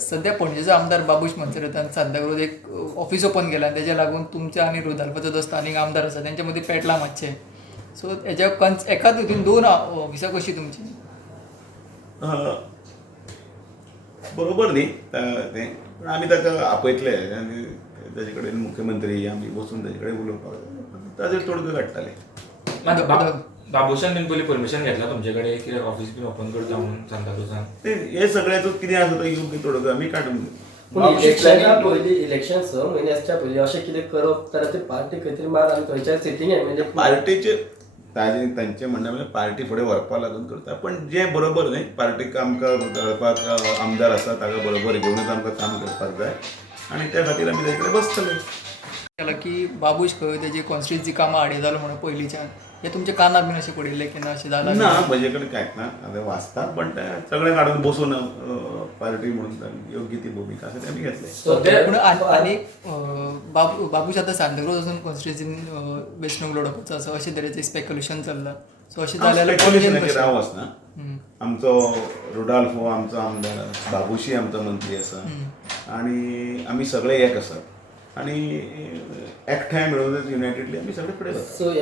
सध्या पणजेचो आमदार बाबूश मनसरेतान सांताक्रूज एक ऑफिस ओपन केला, तेच्या लागून तुमच्या आनी रुदालपाचो जो स्थानीक आमदार आसा तेंच्या मदीं पेटला मातशें. सो हेज्या एकाच हितून 2 ऑफिसां कशी तुमची? बरोबर न्ही तें, पूण आमी ताका आपयतले आनी ताजे कडेन मुख्यमंत्री आमी बसून ताजे कडेन उलोवपाक ताजेर तोडगो काडटाले. बाबुशान बीन पयलीं परमिशन घेतला तुमचे कडेन कितें ऑफिस बीन ओपन करता म्हणून सांताक्रूजान? हे सगळ्याचो कितें आसा तो योग्य तोडगो आमी काडून पूण इलेक्शना पयलीं इलेक्शन 6 म्हयने आसच्या पयलीं अशें कितें करप जाल्यार ते पार्टी खंय मार आनी खंयच्या सिटींग म्हणजे पार्टीचे तांचें म्हणणें म्हणजे पार्टी फुडें व्हरपा लागून करता, पण जें बरोबर न्ही पार्टीक आमकां घडपाक आमदार आसा ताका बरोबर घेवनूच आमकां काम करपाक जाय आनी त्या खातीर आमी ताजे कडेन बसतले. केला की बाबूश खंय तेजी कॉन्स्टिट्युन्सी कामां आडयतालो म्हणून पयलींच्यान, हे तुमच्या कानाक बीन अशें पडिल्लें केन्ना अशें जालां? ना, म्हजे कडेन कांयच ना. आतां वाचतात पण ते सगळें काडून बसून पार्टी म्हणून योग्य ती भुमिका आसा ती आमी घेतली. पूण आनी बाबूश आतां सांताक्रूज वचून कॉन्स्टिट्युन्सीन वेंचणूक लडोवपाचो आसा अशें तरेचें स्पेक्युलेशन चल्लां. सो अशें जाल्यार स्पेक्युलेशनाचेर हांव वचना. आमचो रुडाल्फो आमचो आमदार, बाबूशी आमचो मंत्री आसा आनी आमी सगळे एक आसात आनी एकठांय मेळूनच युनायटेडली आमी सगळे फुडें वतात. सो